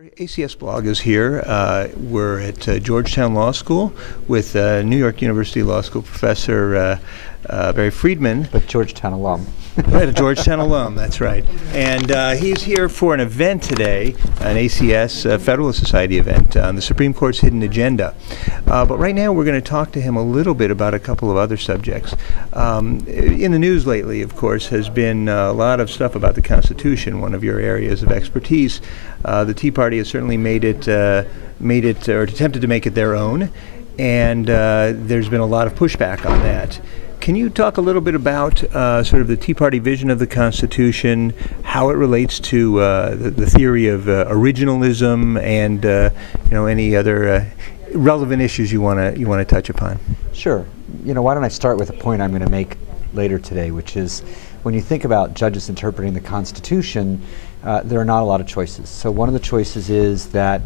ACS Blog is here. We're at Georgetown Law School with New York University Law School professor Barry Friedman. But Georgetown alum. Right, a Georgetown alum, that's right. And he's here for an event today, an ACS Federalist Society event on the Supreme Court's hidden agenda. But right now we're going to talk to him a little bit about a couple of other subjects. In the news lately, of course, has been a lot of stuff about the Constitution, one of your areas of expertise. The Tea Party has certainly made it or attempted to make it their own, and there's been a lot of pushback on that. Can you talk a little bit about sort of the Tea Party vision of the Constitution, how it relates to the theory of originalism, and any other relevant issues you want to touch upon? Sure. Why don't I start with a point I'm going to make later today, which is when you think about judges interpreting the Constitution, there are not a lot of choices. So one of the choices is that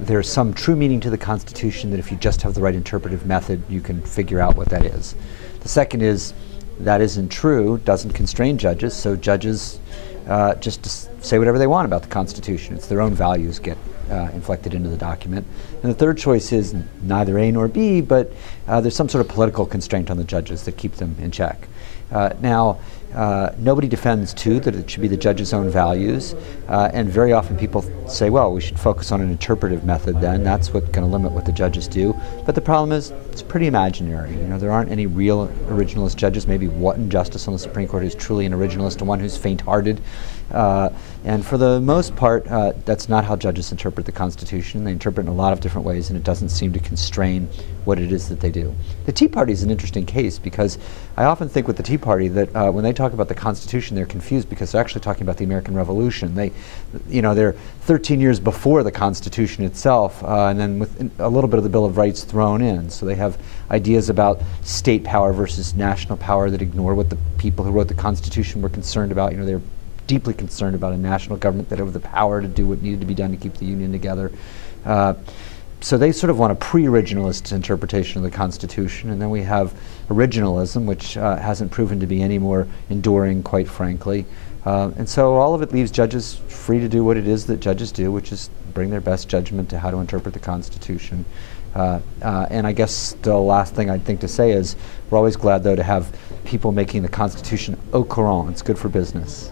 there's some true meaning to the Constitution, that if you just have the right interpretive method, you can figure out what that is. The second is that isn't true, doesn't constrain judges, so judges just say whatever they want about the Constitution. It's their own values get inflected into the document. And the third choice is neither A nor B, but there's some sort of political constraint on the judges that keep them in check. Now, nobody defends, too, that it should be the judge's own values, and very often people say, well, we should focus on an interpretive method then. That's what's going to limit what the judges do. But the problem is, it's pretty imaginary. There aren't any real originalist judges. Maybe one justice on the Supreme Court who's truly an originalist and one who's faint-hearted. And for the most part, that's not how judges interpret the Constitution. They interpret it in a lot of different ways, and it doesn't seem to constrain what it is that they do. The Tea Party is an interesting case because I often think with the Tea Party that when they talk about the Constitution, they're confused because they're actually talking about the American Revolution. They're 13 years before the Constitution itself, and then with a little bit of the Bill of Rights thrown in. So they have ideas about state power versus national power that ignore what the people who wrote the Constitution were concerned about. They're deeply concerned about a national government that have the power to do what needed to be done to keep the Union together. So they sort of want a pre-originalist interpretation of the Constitution, and then we have originalism, which hasn't proven to be any more enduring, quite frankly. And so all of it leaves judges free to do what it is that judges do, which is bring their best judgment to how to interpret the Constitution. And I guess the last thing I'd think to say is we're always glad, though, to have people making the Constitution au courant. It's good for business.